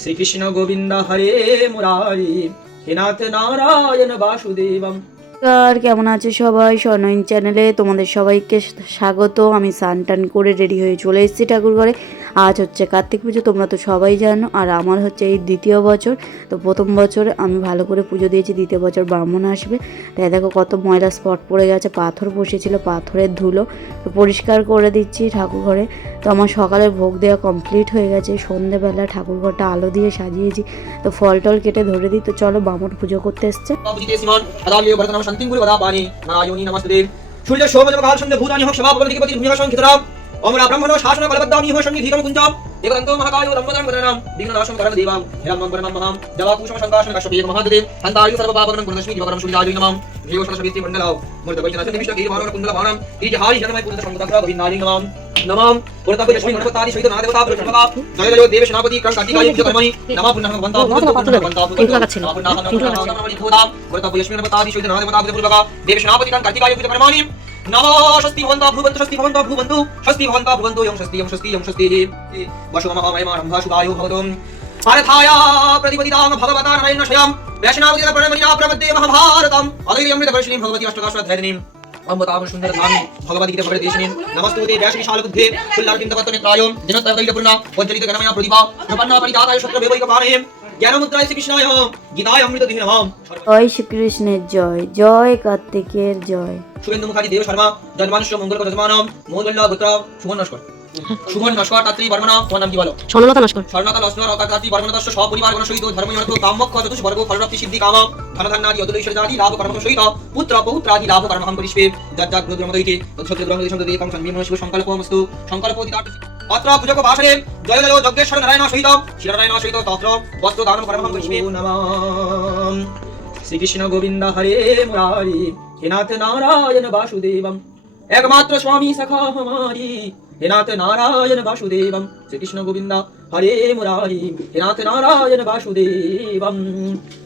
শ্রীকৃষ্ণ গোবিন্দ হরে মুরারি হে নাথ নারায়ণ বাসুদেবম। আর কেমন আছে সবাই? স্বর্ণয়ন চ্যানেলে তোমাদের সবাইকে স্বাগত। আমি স্নান টান করে রেডি হয়ে চলে এসেছি ঠাকুর ঘরে। আজ হচ্ছে কার্তিক পুজো, তোমরা তো সবাই জানো। আর আমার হচ্ছে এই দ্বিতীয় বছর। তো প্রথম বছর আমি ভালো করে পুজো দিয়েছি, দ্বিতীয় বছর ব্রাহ্মণ আসবে। তাই দেখো কত ময়লা স্পট পড়ে গেছে, পাথর বসেছিল, পাথরের ধুলো। তো পরিষ্কার করে দিচ্ছি ঠাকুর ঘরে। তো আমার সকালের ভোগ দেওয়া কমপ্লিট হয়ে গেছে। সন্ধ্যেবেলা ঠাকুর ঘরটা আলো দিয়ে সাজিয়েছি। তো ফল টল কেটে ধরে দিই। তো চলো, ব্রাহ্মণ পুজো করতে এসছে। সূর্য শোভনকাল সন্ধ্যে ভূতানি হোক সভা ভগবতী ভূমিকা সংখিতরাম অমরা ব্রাহ্মণ শাসন বলবদ্দামি হোক সংগীতম কুঞ্জম একদন্ত মহাকায় লম্বদম বদনাম বিঘ্ননাশম করণ দেবাম হেরাম বরনাম মহাম জবাকুশম সংকাশন কাশ্যপেয় মহাদেব হন্তায়ু সর্বপাপগণং গুণশ্রী দিবাকরম সূর্যায় নমঃ দেবশন সবিত্রী মণ্ডলাও মূর্ত বৈজনাথ বিষ্ণু গিরি ভারণ কুণ্ডল ভারণ এই যে হারি জনময় পুরুষ সংগতগ্র গোবিন্দায় নমঃ নমঃ পুরতাপ যশ্মী গণপতাদি সহিত নাদেবতা প্রচন্ডকা জয় জয় দেব সেনাপতি কং কার্তিকায় পূজা কর্মণি নমঃ পুণ্যং ভবন্তা ভবন্তা পুরতাপ যশ্মী গণপতাদি সহিত নাদেবতা প্রচন্ডকা দেব সেনাপতি কং কার্তিকায় পূজা কর্মণি নমো স্বস্তি ভবন্তঃ ভুবন্তু স্বস্তি ভবন্তঃ ভুবন্তু স্বস্তি ভবন্তঃ ভুবন্তু ইয়ং স্বস্তি ইয়ং স্বস্তি ইয়ং স্বস্তি বসু মম মহাময়মারম্ভা শুভায়ো ভবতুম পারথায়া প্রতিপদিতাং ভগবতা নারায়ণ স্বয়ং বৈষ্ণবতি প্রণমনিনা প্রমদ্দে মহাভারতম অদৈর্য অমৃত বর্ষিণীং ভগবতি অষ্টকাশ্রধরিণীং অমৃতাম সুন্দর ধামি ভগবতি গীতা ভগবতীশিনীং নমস্তুতে ব্যাসি শালবুদ্ধে ফুল্লারবিন্দ নেত্রায় দিনত্রয়পূর্ণা পঞ্চলিত গণময়া প্রদীপা প্রপন্না পরিজাতায় সত্র বেবৈক পারহেম জ্ঞানমুদ্রায় শ্রীকৃষ্ণায় গীতায় অমৃত দিহি নমঃ। জয় শ্রীকৃষ্ণের জয়, জয় কার্তিকের জয়। শুভেন্দু মুখার্জি দেব শর্মা জন্মাংশ মঙ্গল যজমানম মৌদল্য গোত্র সুমন নস্কর সুমন নস্কর তাত্রী বর্মনা। তোমার নাম কি বলো? স্বর্ণলতা নস্কর। স্বর্ণতা নস্কর তাত্রী বর্মনদস্য সপরিবার গণসহিত ধর্মযর্থ কাম্যক্ষ চতুষ্বর্গ ফলপ্রাপ্তি সিদ্ধি কাম ধনধান্যাদি অতুলৈশ্বর্যাদি লাভ কর্ম সহিত পুত্র পৌত্রাদি লাভ কর্মহং করিষ্যে যজ্জাত গ্রহদৈকে তৎসত্য গ্রহদৈ সঙ্গে দেবং সন্মিমন শিব সংকল্পমস্তু সংকল্পোদিতার্থ অত্র পূজক ভাষণে জয় জয় যজ্ঞেশ্বর নারায়ণ সহিত শ্রীনারায়ণ সহিত তত্র বস্ত্র দান কর্মহং করিষ্যে নমঃ। শ্রীকৃষ্ণ গোবিন্দ হরে মুরারি হে নাথ নারায়ণ বাসুদেবম একমাত্র স্বামী সখা हमारी हे नाथ नारायण वासुदेवम। श्रीकृष्ण गोविंद हरे मुरारी हे नाथ नारायण वासुदेवम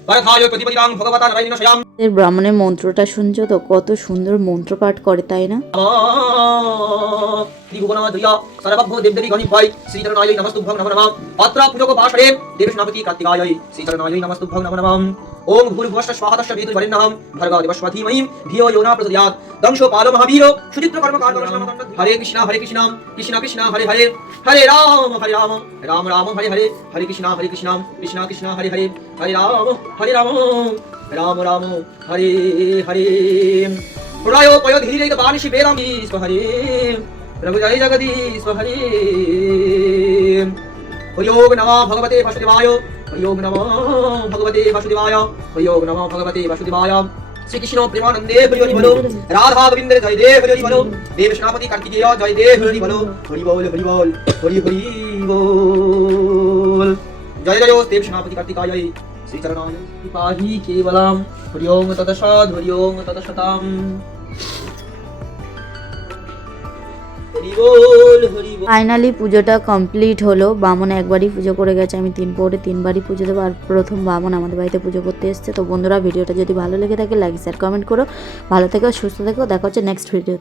परथाय प्रतिपदितां भगवता नारायण स्वयं। এর ব্রাহ্মণের মন্ত্রটা শুনছো তো, কত সুন্দর মন্ত্র পাঠ করে, তাই না? ত্রিভুবনাদ্বয়া সর্বভূ দেবদেবী গণিভাই শ্রীচরণায় নমস্তুভ্যং নমো নমঃ। অত্র পূজক ভাষণে দেবস্নাপতি কার্তিকায় শ্রীচরণায় নমস্তুভ্যং নমো নমঃ। ওম ভূর্ভুবস্সঃ স্বাহা তস্য বিতুর্বরেণ্যঃ ভর্গো দেবস্য ধীমহি ধিयो यो न प्रचोदयात् दंशो पालो महावीरो सुचित्र कर्मकाण्ड हरे कृष्ण कृष्ण कृष्ण हरे हरे हरे राम राम राम हरे हरे हरे कृष्ण कृष्ण कृष्ण हरे हरे हरे राम राम राम हरे हरे प्रलयो पयो धीरे बानिशि वेदं हरे प्रभु जय जगदीश हरे हरि ओम नमः भगवते वासुदेवाय हरि ओम नमः भगवते वासुदेवाय हरि ओम नमः भगवते वासुदेवाय। श्री कृष्ण प्रेमानंदे हरि हरि बोलो राधा गोविंद जय देव हरि हरि बोलो देव सेनापति कार्तिकेय जय देव हरि बोलो हरि बोल हरि बोल हरि हरि बोल जय जय देव सेनापति कार्तिकेय श्री चरणाय पाहि केवलम हरि ओम तत्सत् हरि ओम तत्सताम ফাইনালি পুজোটা কমপ্লিট হলো। বামন একবারই পুজো করে গেছে, আমি 3 পরে 3বারই পুজো দেবো। আর প্রথম বামন আমাদের বাড়িতে পুজো করতে এসছে। তো বন্ধুরা, ভিডিওটা যদি ভালো লেগে থাকে লাইক শেয়ার কমেন্ট করো। ভালো থেকো, সুস্থ থেকো, দেখা হচ্ছে নেক্সট ভিডিও।